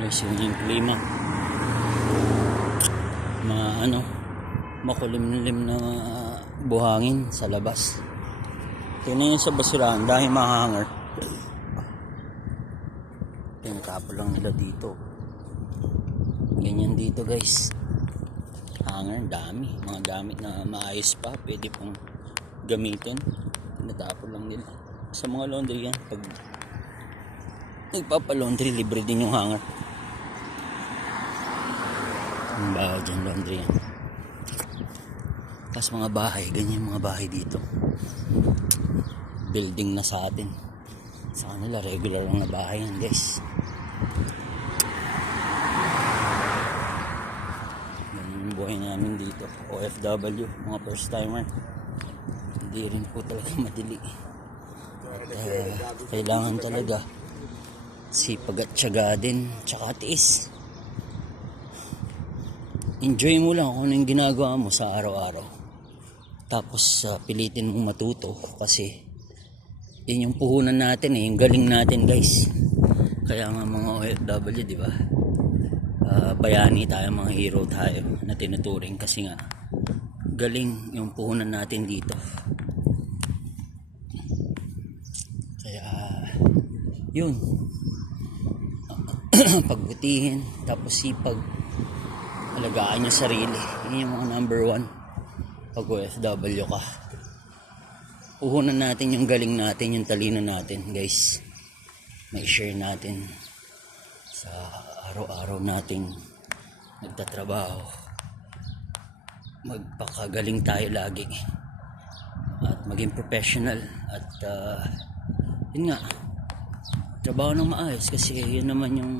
Lasing yung klima. Makulimlim na buhangin sa labas. Tingnan nyo sa basurahan dahil mahanger. Pinakapo lang nila dito. Ganyan dito guys. Hanger, dami. Mga gamit na maayos pa. Pwede pang gamitin. Tinatapon lang nila. Sa mga laundry yan. Pag nagpapalaundry, libre din yung hanger. Ang bahay dyan, laundry yan. Tapos mga bahay, ganyan mga bahay dito. Building na sa atin. Sa kanila, regular lang na bahay yan guys. Ganyan yung buhay namin dito. OFW, mga first timer. Hindi rin po talaga madali. At kailangan talaga sipag at tiyaga din, tsaka tiis. Enjoy mo lang kung ano yung ginagawa mo sa araw-araw. Tapos pilitin mong matuto kasi yun yung puhunan natin yung galing natin guys. Kaya nga mga OFW, di ba? Bayani tayo, mga hero tayo na tinuturing kasi nga galing yung puhunan natin dito. Kaya yun. Pagbutihin, tapos sipag, alagaan yung sarili. Yun yung mga number one pag OFW ka. Puhunan natin yung galing natin, yung talino natin guys. May share natin sa araw-araw nating nagtatrabaho. Magpakagaling tayo lagi at maging professional at yun nga, trabaho ng maayos kasi yun naman yung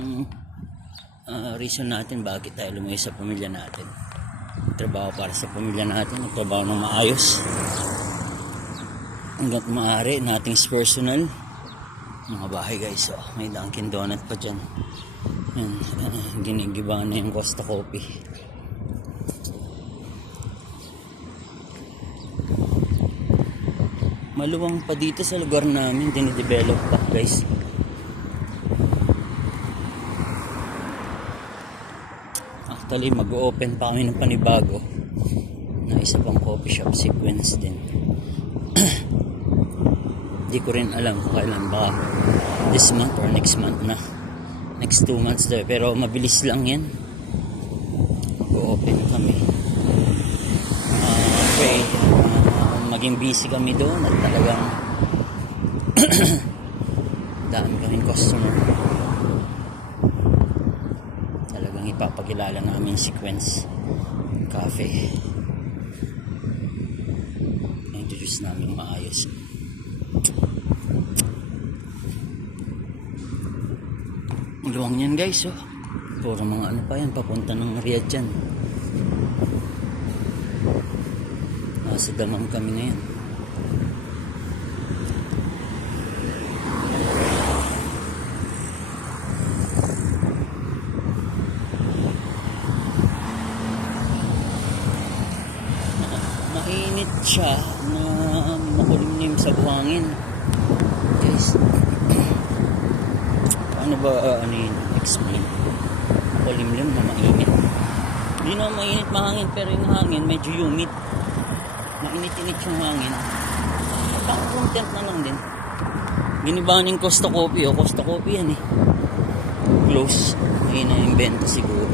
reason natin bakit tayo lumayo sa pamilya natin. Trabaho para sa pamilya natin, trabaho ng maayos hanggat maaari nating personal. Mga bahay guys, may Dunkin Donut pa dyan. Ginigiba na yung Costa Coffee. Maluwang pa dito sa lugar namin, dinidevelop pa guys. Actually mag-open pa kami ng panibago na isa pang coffee shop, Sequence din. Hindi ko rin alam kung kailan, ba this month or next month na, next 2 months there, pero mabilis lang yan. Mag-open kami. Okay, maging busy kami doon at talagang dami kaming customer. Talagang ipapakilala namin Sequence Cafe. Introduce namin maayos. Luwang yan guys, puro mga ano pa yan, papunta ng Riyadh dyan. Nasa Damam kami ngayon. Mainit siya na makulimlim sa buhangin guys. Ano ba explain? Makulimlim na mainit. Hindi na mainit mahangin, pero yung hangin medyo humid. Mainit-init yung hangin. At ang content na lang din. Ginibahan yung Costa Coffee. Costa Coffee yan close. May na-invento siguro.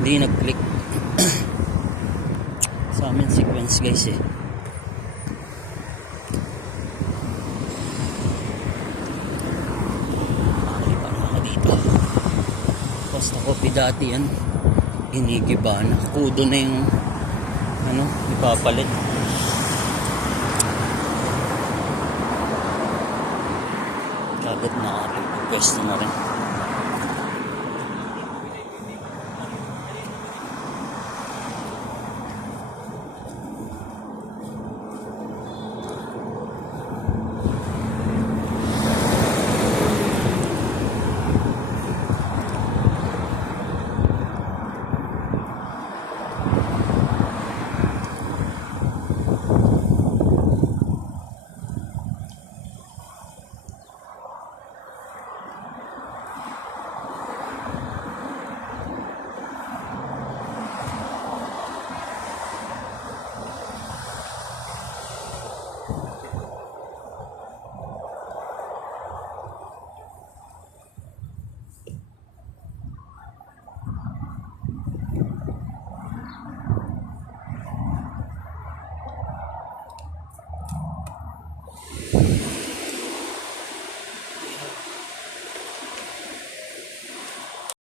Hindi nag-click. Sa amin Sequence guys Nakalipan ako dito. Costa Coffee dati yan. Ginigiba na. Kudo na yung ipapalit. Kagad na pwesto na rin.